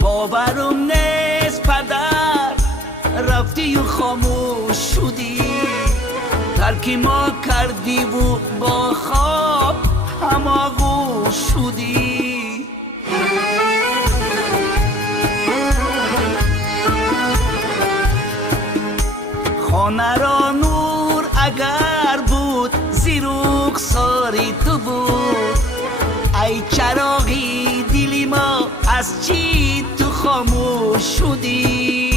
باورم نیست پدر رفتی و خاموش شدی، ترکی ما کردی و با خواب هماغوش شدی. خانه را نور اگر بود زیروک ساری تو بود، ای چراغی دلی ما از چی تو خاموش شدی.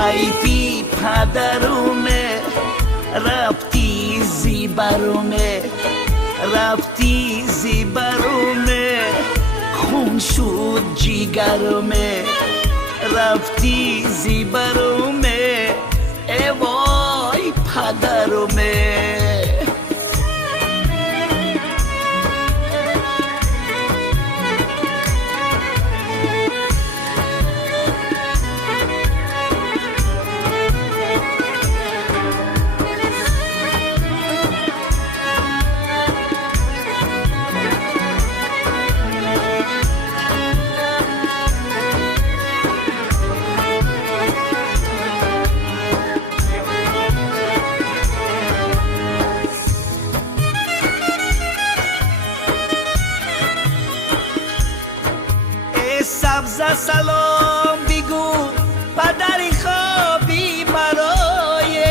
حیفی پدرومه رفتی زیبرومه، رفتی زیبرومه خون شد جیگرومه، رفتی زیبرومه ای وای پدرومه. سبز سلام بگو پدری خوابی برای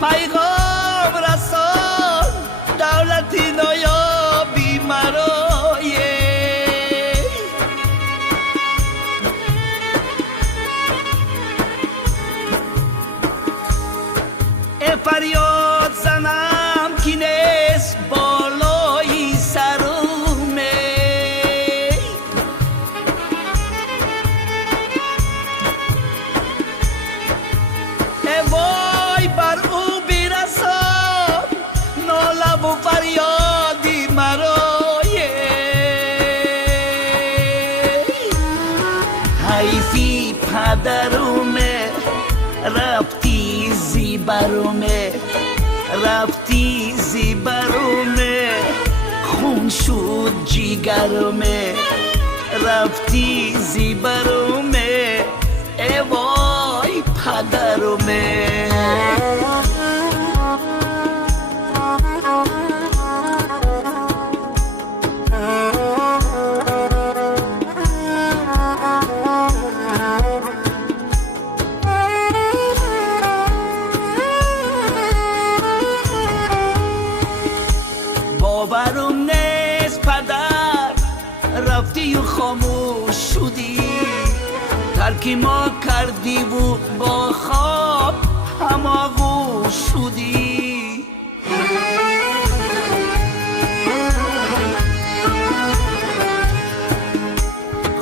پیغام رسان، دولتی نایابی مرای فریاد زنم کی نیست بالای سرومه، ای وای بر او برسان ناله و فریادی مرای. حیفی پدرومه رفتی زیبرومه، رفتی زیبرومه خون شد جیگرومه، رفتی زیبرومه ای وای پدرومه. باورم نیست پدر رفتی و خاموش شدی، ترکی ما کردی و با خواب هماغوش شدی.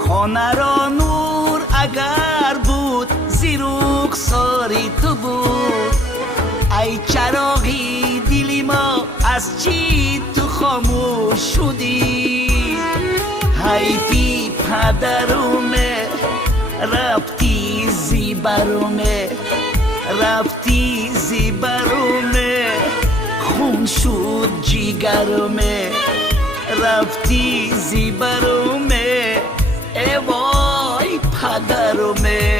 خانه را نور اگر بود زیروک ساری تو بود، ای چراغی دلی ما از چی تو خاموش شدی. حیفی پدرومه رفتی زیبرومه، رفتی زیبرومه خون شد جیگرومه، رفتی زیبرومه ای وای پدرومه.